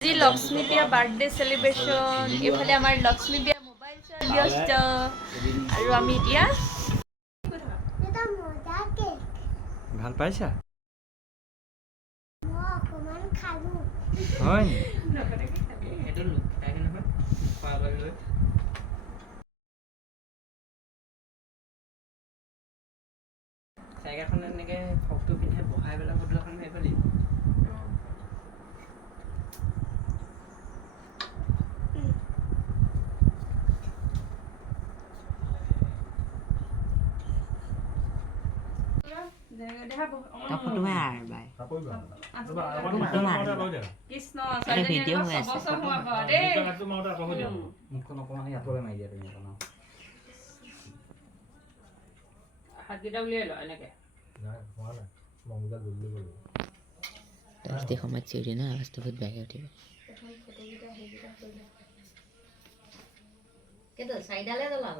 আজি লক্ষ্মী বিয়া বাৰ্থডে সেলিব্ৰেশন এফালে আমাৰ লক্ষ্মী বিয়া মোবাইল চোৱাত ব্যস্ত আৰু আমি এতিয়া ভাল পাইছা হয় চাইকেলখন এনেকে ফকটো পিন্ধে বহাই পেলাই ফটো এখন মাৰিব লাগিব ফটো মাৰ বাই ফটো মাৰ কৃষ্ণ ভিডিঅ' হৈ আছে মুখখন অকণমান ইয়াতলৈ মাৰি দিয়া তুমি অকণ হাতকেইটা উলিয়াই ল এনেকে দহটি সময়ত চিৰি না আৱাজটো বহুত বেয়াকৈ উঠিব কিন্তু চাৰিডালে জ্বলাব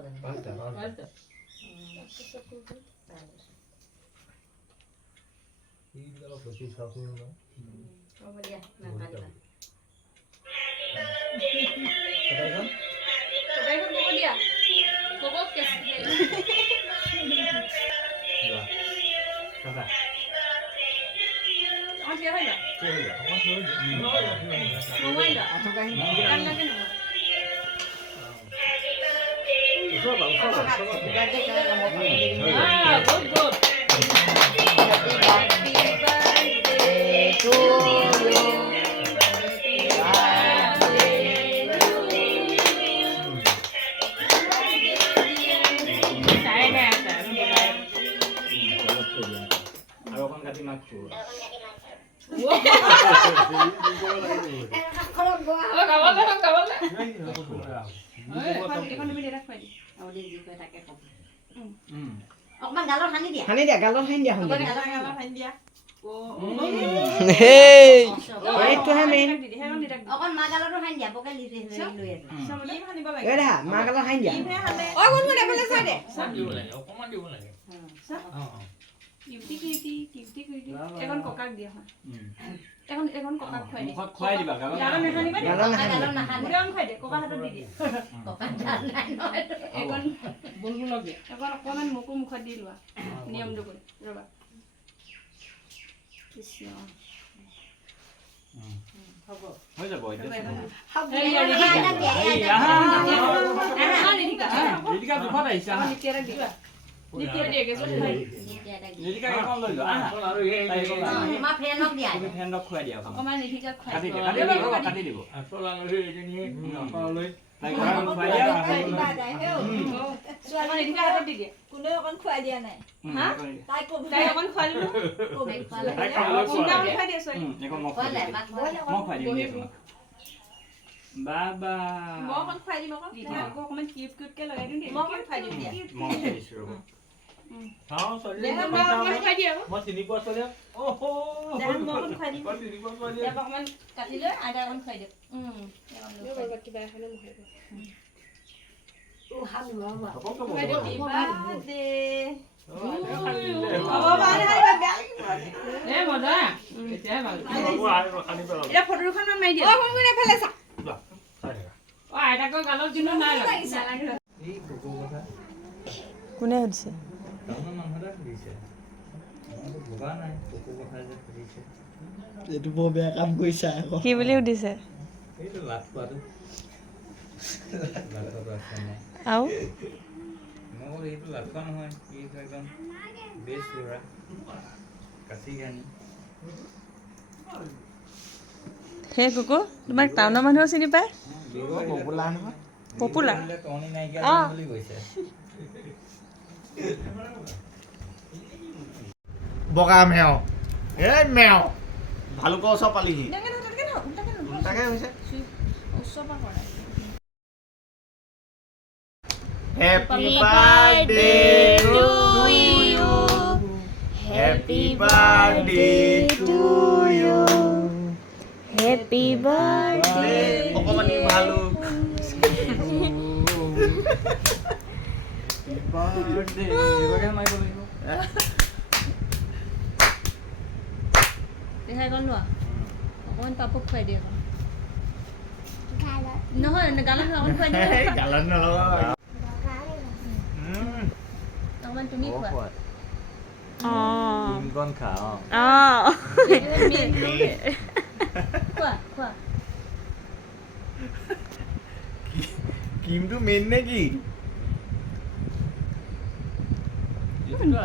অকমান গালত সানি দিয়া গালত সানি দিয়া এইটোহে মেইন অকণ মা গালতো সানি দিয়া পকে লৈ আছে মা গালত সানি দিয়া এখন ককাক দিয়া হয় এখন ককাক খুৱাই দিয়ে খুৱাই দিবা গালত খুৱাই দিয়ে ককা হাতত দি দিয়ে এখন বুলবুলক দিয়ে এখন অকণমান মোকো মুখত দি লোৱা নিয়মটো কৰি ৰবা কৃষ্ণ হ'ব হৈ যাব ৰিতিকা দুখত আহিছে কাটি দিব কোনে অকণ খুৱাই দিয়া নাই তাই অকণ খুৱাই দিলো বাবা মই অকণ খুৱাই দিম আকৌ অকণমান কিউট কিউটকে লগাই দিম মই অকণ খুৱাই দিম দিয়া অকণমান কাটি লৈ আদা অকণ খুৱাই দিম কিবা এখনে কোনে সুধিছে এইটো বৰ বেয়া কাম কৰিছা আকৌ কি বুলি সুধিছে আৰু সেই কুকু তোমাক টাউনৰ মানুহ চিনি পায় পপুলাৰ বগা মেও এই মেও ভালুকৰ ওচৰ পালিহি তাকে হৈছে Happy birthday to you. Happy birthday to you. Happy birthday. অকমানি ভালুক birthday এবারে মাইব লাগিব দেখাই গ'ল লোৱা অকণমান পাপক খুৱাই দিয়ে নহয় গালত অকণ খুৱাই দিবা গালাত নলগাবা। অকণমান তুমি খোৱা ডিমকণ খা খোৱা খোৱা ক্ৰীমটো মেইন নে কি?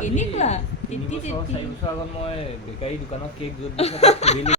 কেনেকুৱা 3 বছৰ 4 বছৰ আগত মই বেকাৰী দোকানত কেক য'ত দিছে তাত সুধিলোঁ